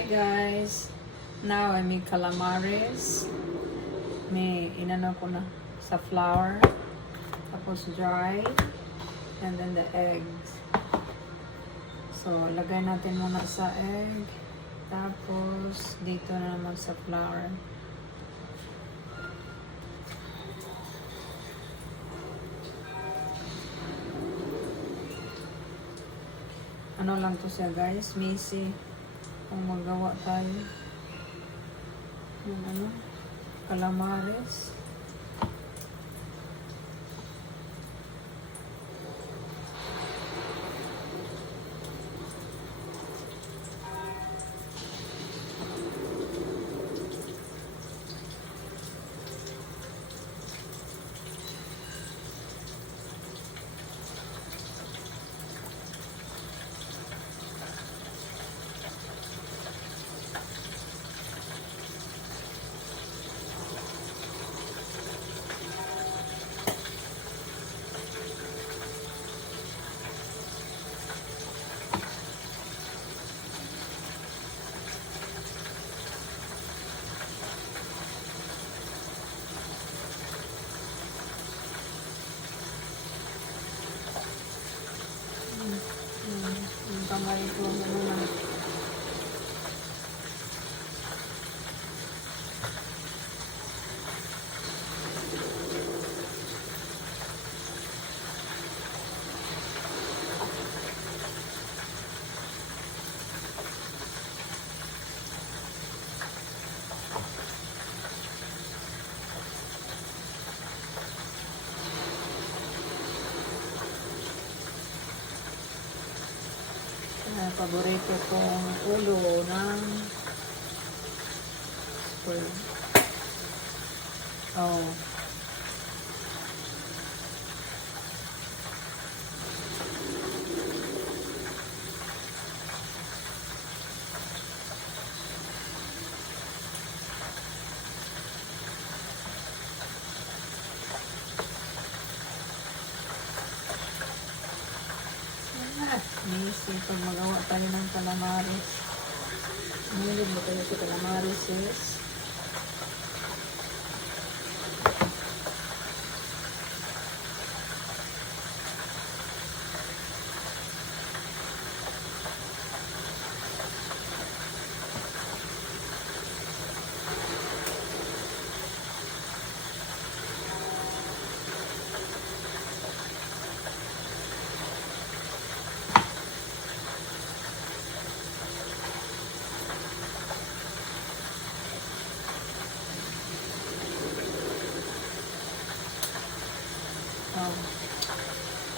Hi guys! Now I make calamares. May inano ko na sa flour. Tapos dry. And then the eggs. So, lagay natin muna sa egg. Tapos, dito na naman sa flour. Ano lang to siya guys, messy. Kung magawa tayo. Yung ano, calamares. Yung kamay ko muna. Paborito kong ulo ng squid. Oh. Easy pag magawa tayo ng calamares. Mahilig mo tayo sa calamares, sis.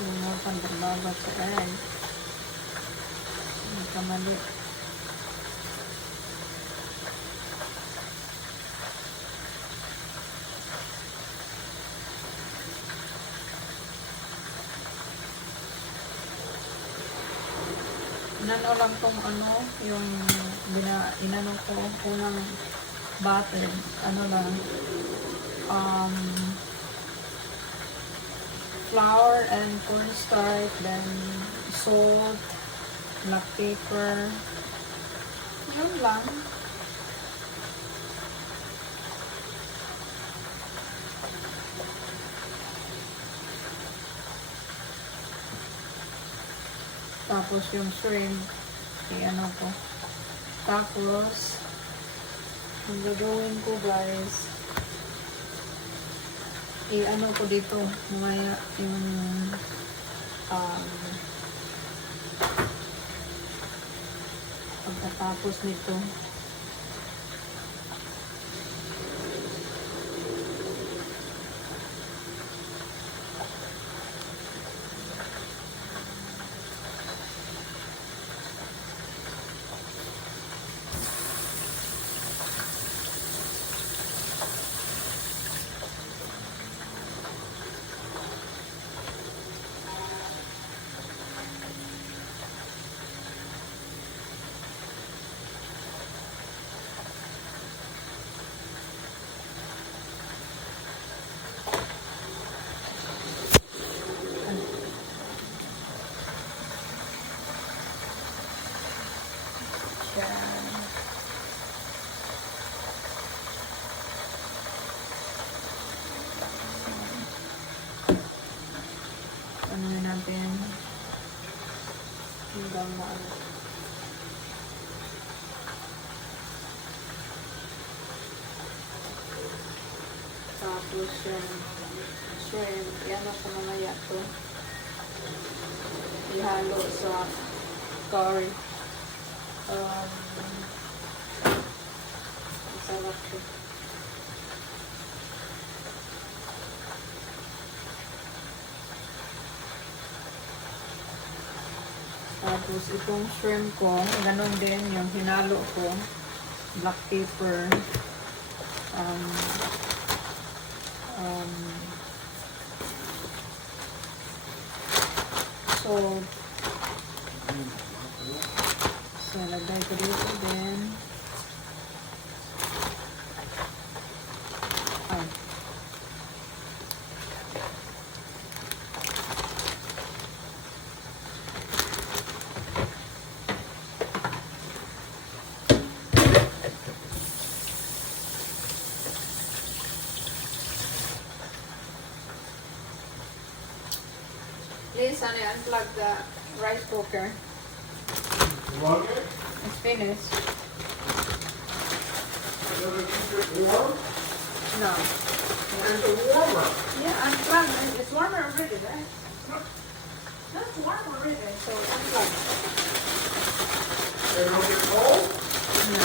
Kalimutan berbabat sa egg. Hindi ka mali. Inano lang tong ano, yung inano ko unang butter. Ano lang, flour and cornstarch, then salt, black pepper. Yun lang. Tapos yung shrimp, i-ano ko. Tapos, yung gagawin ko guys, i-ano ko dito, mga yung pagkatapos nito, siya. ano natin hanggang maano. Tapos shrimp, yan ako mamaya to. Ihalo sa curry. Masarap to. Tapos itong shrimp ko, ganun din yung hinalo ko. Black pepper. Salt. So, lagay ko dito din. Please, honey, unplug the rice cooker. Plug it? It's finished. Does it keep it warm? No. It's a warmer. Yeah, unplug. It's warmer already, right? That's warm already, so unplug. It don't get cold? No.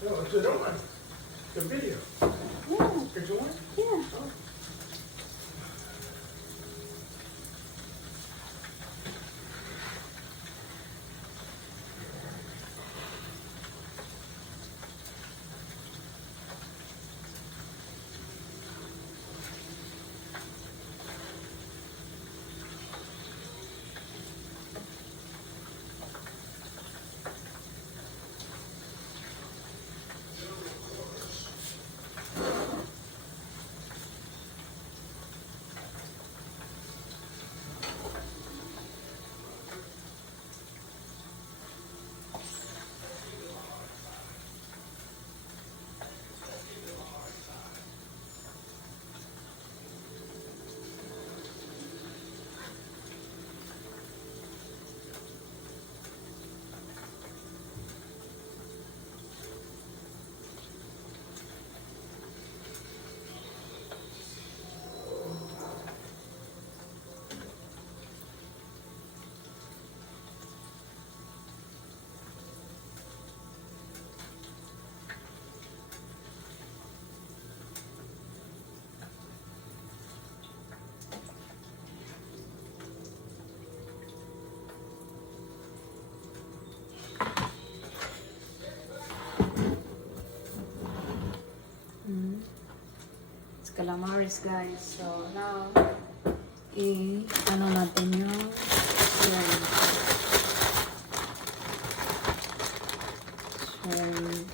No, it's on. The video. Yeah. It's on? Yeah. Oh. It's calamaris, guys. So now, ano natin yung shrimp. Shrimp.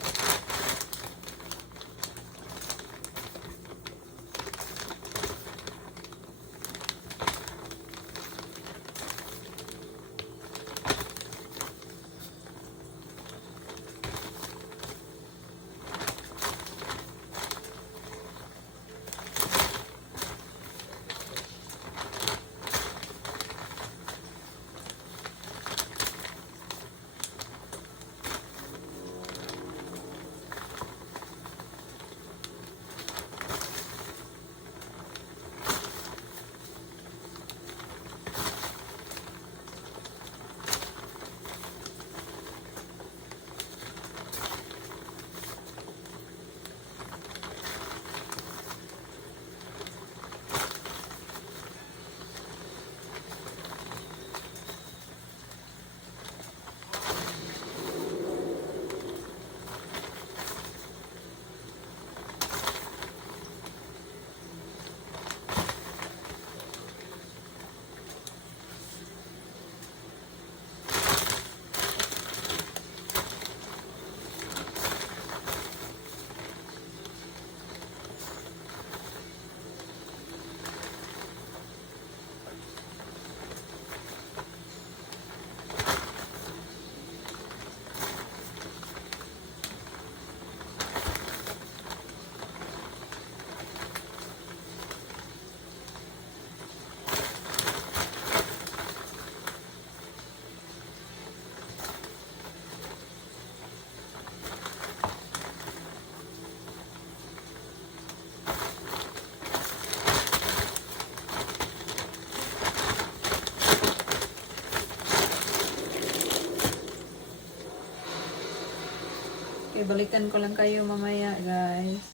Okay, balikan ko lang kayo mamaya, guys.